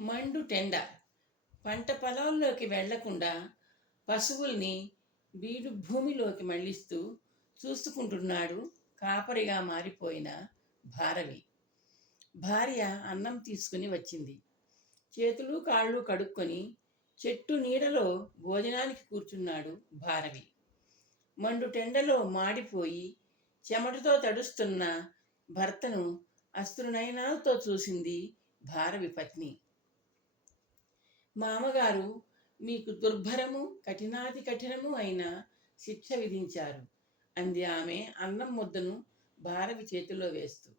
మండు టెండ. పంట పొలాల్లోకి వెళ్ళకుండా పశువుల్ని బీడు భూమిలోకి మళ్ళిస్తూ చూసుకుంటున్నాడు కాపరిగా మారిపోయిన భారవి. భార్య అన్నం తీసుకుని వచ్చింది. చేతులు కాళ్ళు కడుక్కొని చెట్టు నీడలో భోజనానికి కూర్చున్నాడు భారవి. మండు టెండలో మాడిపోయి చెమటతో తడుస్తున్న భర్తను అస్త్రునయనాలతో చూసింది భారవి పత్ని. మామగారు మీకు దుర్భరము కఠినాతి కఠినము అయిన శిక్ష విధించారు. అంది ఆమె అన్నం ముద్దను భారవి చేతిలో వేస్తూ.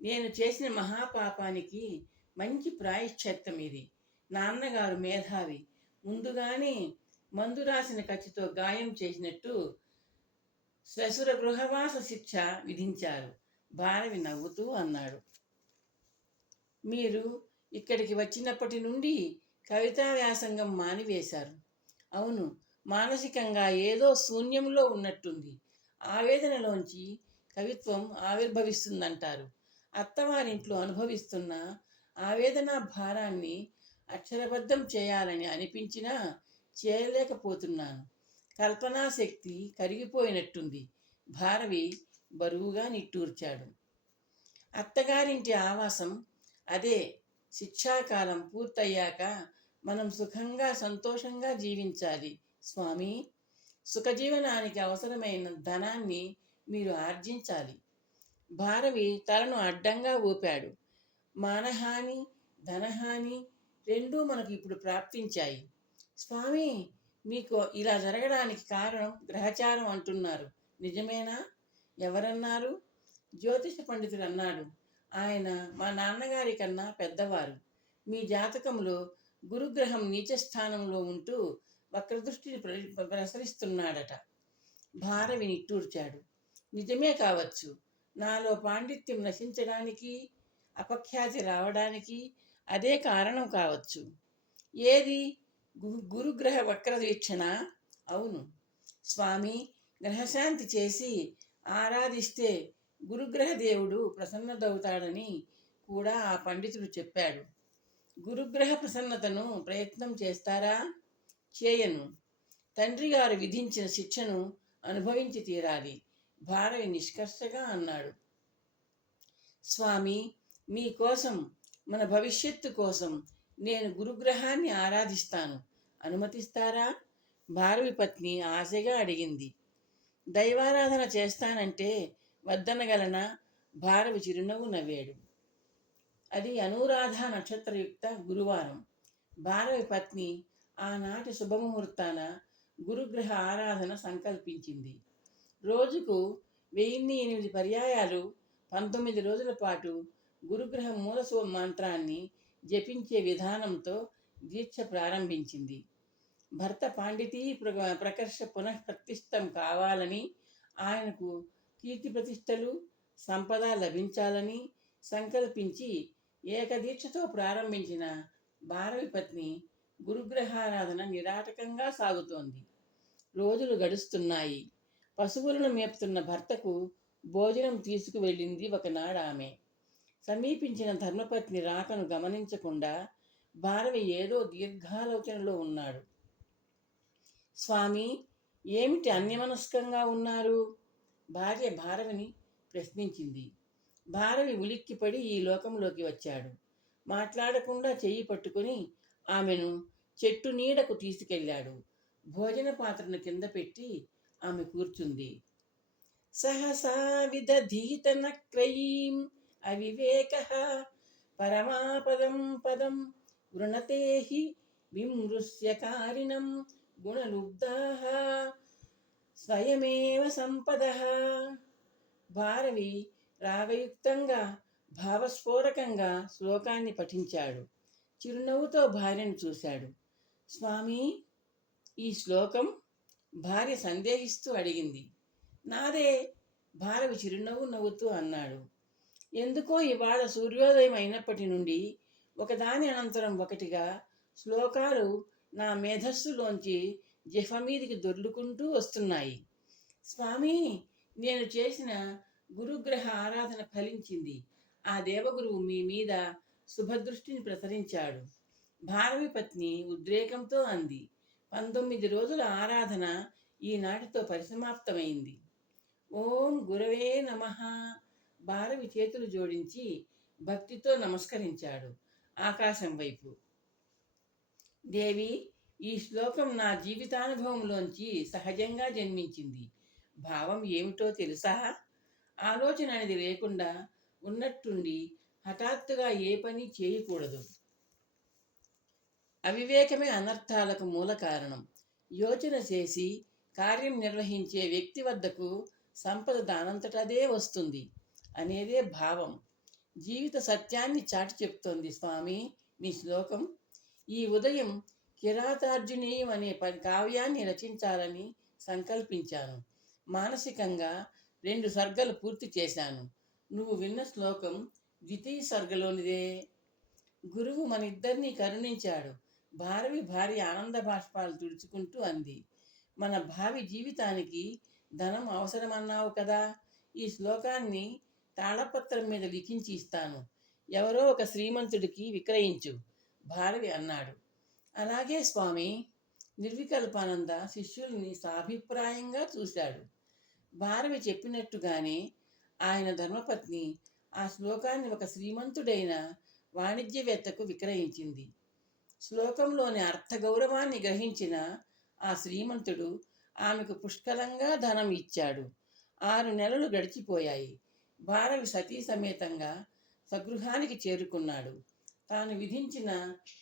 నేను చేసిన మహాపాపానికి మంచి ప్రాయశ్చిత్తం ఇది. నాన్నగారు మేధావి. ముందుగానే మందు రాసిన కత్తితో గాయం చేసినట్టు శ్వశుర గృహవాస శిక్ష విధించారు. భారవి నవ్వుతూ అన్నాడు. మీరు ఇక్కడికి వచ్చినప్పటి నుండి కవితా వ్యాసంగం మానివేశారు. అవును మానసికంగా ఏదో శూన్యంలో ఉన్నట్టుంది. ఆవేదనలోంచి కవిత్వం ఆవిర్భవిస్తుందంటారు. అత్తవారింట్లో అనుభవిస్తున్న ఆవేదన భారాన్ని అక్షరబద్ధం చేయాలని అనిపించినా చేయలేకపోతున్నాను. కల్పనాశక్తి కరిగిపోయినట్టుంది. భారవి బరువుగా నిట్టూర్చాడు. అత్తగారింటి ఆవాసం అదే శిక్షాకాలం పూర్తయ్యాక మనం సుఖంగా సంతోషంగా జీవించాలి. స్వామి సుఖజీవనానికి అవసరమైన ధనాన్ని మీరు ఆర్జించాలి. భారవి తలను అడ్డంగా ఊపాడు. మానహాని ధనహాని రెండూ మనకు ఇప్పుడు ప్రాప్తించాయి. స్వామి మీకు ఇలా జరగడానికి కారణం గ్రహచారం అంటున్నారు. నిజమేనా? ఎవరన్నారు? జ్యోతిష పండితుడు అన్నాడు. ఆయన మా నాన్నగారి కన్నా పెద్దవారు. మీ జాతకంలో గురుగ్రహం నీచ స్థానంలో ఉంటూ వక్రదృష్టిని ప్రసరిస్తున్నాడట. భారవి నిట్టూర్చాడు నిజమే కావచ్చు. నాలో పాండిత్యం నశించడానికి అపఖ్యాతి రావడానికి అదే కారణం కావచ్చు. ఏది? గు- గురుగ్రహ వక్ర వీక్షణ అవును. స్వామి గ్రహశాంతి చేసి ఆరాధిస్తే గురుగ్రహ దేవుడు ప్రసన్నదవుతాడని కూడా ఆ పండితుడు చెప్పాడు. గురుగ్రహ ప్రసన్నతను ప్రయత్నం చేస్తారా? చేయను. తండ్రి గారు విధించిన శిక్షను అనుభవించి తీరాలి. భారవి నిష్కర్షగా అన్నాడు. స్వామి మీకోసం మన భవిష్యత్తు కోసం నేను గురుగ్రహాన్ని ఆరాధిస్తాను. అనుమతిస్తారా? భారవి పత్ని ఆశగా అడిగింది. దైవారాధన చేస్తానంటే వద్దనగలన? భారవి చిరునవ్వు నవ్వాడు. అది అనురాధ నక్షత్రయుక్త గురువారం. భారవి పత్ని ఆనాటి శుభముహూర్తాన గురుగ్రహ ఆరాధన సంకల్పించింది. రోజుకు వెయ్యిన్ని ఎనిమిది పర్యాయాలు పంతొమ్మిది రోజుల పాటు గురుగ్రహ మూల మంత్రాన్ని జపించే విధానంతో దీక్ష ప్రారంభించింది. భర్త పాండితీ ప్ర ప్రకర్ష పునఃప్రతిష్టం కావాలని ఆయనకు కీర్తి ప్రతిష్టలు సంపద లభించాలని సంకల్పించి ఏకదీక్షతో ప్రారంభించిన భారవి పత్ని గురుగ్రహారాధన నిరాటకంగా సాగుతోంది. రోజులు గడుస్తున్నాయి. పశువులను మేపుతున్న భర్తకు భోజనం తీసుకువెళ్ళింది ఒకనాడు ఆమె. సమీపించిన ధర్మపత్ని రాకను గమనించకుండా భారవి ఏదో దీర్ఘాలోచనలో ఉన్నాడు. స్వామి ఏమిటి అన్యమనస్కంగా ఉన్నారు? భార్య భారవిని ప్రశ్నించింది. భారవి ఉలిక్కిపడి ఈ లోకంలోకి వచ్చాడు. మాట్లాడకుండా చెయ్యి పట్టుకొని ఆమెను చెట్టు నీడకు తీసుకెళ్ళాడు. భోజన పాత్రను కింద పెట్టి ఆమె కూర్చుంది. సహసా విదధీత నక్రయీం అవివేక పరమాపదం పదం వృణతే హి విమృశ్యకారిణం గుణలుబ్ధా స్వయమేవ సంపద. భారవి రాగయుక్తంగా భావస్ఫోరకంగా శ్లోకాన్ని పఠించాడు. చిరునవ్వుతో భార్యను చూశాడు. స్వామి ఈ శ్లోకం భార్య సందేహిస్తూ అడిగింది. నాదే భారవి చిరునవ్వు నవ్వుతూ అన్నాడు. ఎందుకో ఇవాళ సూర్యోదయం అయినప్పటి నుండి ఒకదాని అనంతరం ఒకటిగా శ్లోకాలు నా మేధస్సులోంచి జిహ్వ మీదికి దొర్లుకుంటూ వస్తున్నాయి. స్వామి నేను చేసిన గురుగ్రహ ఆరాధన ఫలించింది. ఆ దేవగురువు మీ మీద శుభదృష్టిని ప్రసరించాడు. భారవి పత్ని ఉద్రేకంతో అంది పంతొమ్మిది రోజుల ఆరాధన ఈనాటితో పరిసమాప్తమైంది. ఓం గురవే నమ. భారవి చేతులు జోడించి భక్తితో నమస్కరించాడు ఆకాశం వైపు. దేవి ఈ శ్లోకం నా జీవితానుభవంలోంచి సహజంగా జన్మించింది. భావం ఏమిటో తెలుసా? ఆలోచన అనేది లేకుండా ఉన్నట్టుండి హఠాత్తుగా ఏ పని చేయకూడదు. అవివేకమే అనర్థాలకు మూల కారణం. యోచన చేసి కార్యం నిర్వహించే వ్యక్తి వద్దకు సంపద దానంతటదే వస్తుంది అనేదే భావం. జీవిత సత్యాన్ని చాటి చెప్తోంది స్వామి మీ శ్లోకం. ఈ ఉదయం కిరాతార్జునీయం అనే పని కావ్యాన్ని రచించాలని సంకల్పించాను. మానసికంగా రెండు సర్గలు పూర్తి చేశాను. నువ్వు విన్న శ్లోకం ద్వితీయ సర్గలోనిదే గురువు మన ఇద్దరినీ కరుణించాడు. భారవి భార్య ఆనంద బాష్పాలు తుడుచుకుంటూ అంది. మన భావి జీవితానికి ధనం అవసరమన్నావు కదా. ఈ శ్లోకాన్ని తాళపత్రం మీద లిఖించి ఇస్తాను. ఎవరో ఒక శ్రీమంతుడికి విక్రయించు భారవి అన్నాడు. అలాగే స్వామి. నిర్వికల్పానంద శిష్యుల్ని సాభిప్రాయంగా చూశాడు. భారవి చెప్పినట్టుగానే ఆయన ధర్మపత్ని ఆ శ్లోకాన్ని ఒక శ్రీమంతుడైన వాణిజ్యవేత్తకు విక్రయించింది. శ్లోకంలోని అర్థ గౌరవాన్ని గ్రహించిన ఆ శ్రీమంతుడు ఆమెకు పుష్కలంగా ధనం ఇచ్చాడు. ఆరు నెలలు గడిచిపోయాయి. భారవి సతీ సమేతంగా స్వగృహానికి చేరుకున్నాడు. తాను విధించిన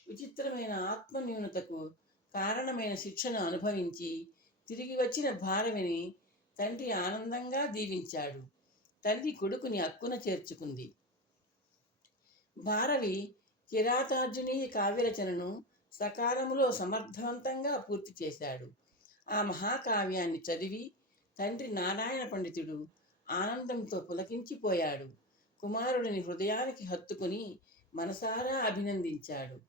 విచిత్రమైన ఆత్మన్యూనతకు కారణమైన శిక్షను అనుభవించి తిరిగి వచ్చిన భారవిని తండ్రి ఆనందంగా దీవించాడు. తల్లి కొడుకుని అక్కున చేర్చుకుంది. భారవి కిరాతార్జునీయ కావ్యరచనను సకాలంలో సమర్థవంతంగా పూర్తి చేశాడు. ఆ మహాకావ్యాన్ని చదివి తండ్రి నారాయణ పండితుడు ఆనందంతో పులకించిపోయాడు. కుమారుడిని హృదయానికి హత్తుకుని మనసారా అభినందించాడు.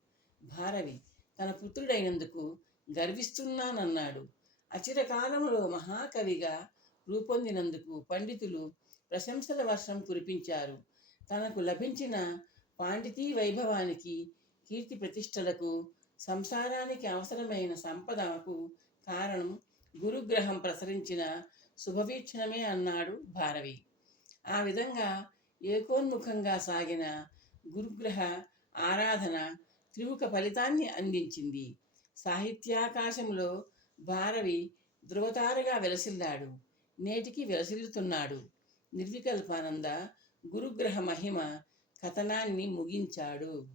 భారవి తన పుత్రుడైనందుకు గర్విస్తున్నానన్నాడు. అచిరకాలంలో మహాకవిగా రూపొందినందుకు పండితులు ప్రశంసల వర్షం కురిపించారు. తనకు లభించిన పాండితీ వైభవానికి కీర్తి ప్రతిష్టలకు సంసారానికి అవసరమైన సంపదకు కారణం గురుగ్రహం ప్రసరించిన శుభవీక్షణమే అన్నాడు భారవి. ఆ విధంగా ఏకోన్ముఖంగా సాగిన గురుగ్రహ ఆరాధన త్రిముఖ ఫలితాన్ని అందించింది. సాహిత్యాకాశంలో భారవి ధృవతారగా వెలసిల్లాడు. నేటికి విలసిల్లుతున్నాడు. నిర్వికల్పానంద గురుగ్రహ మహిమ కథనాన్ని ముగించాడు.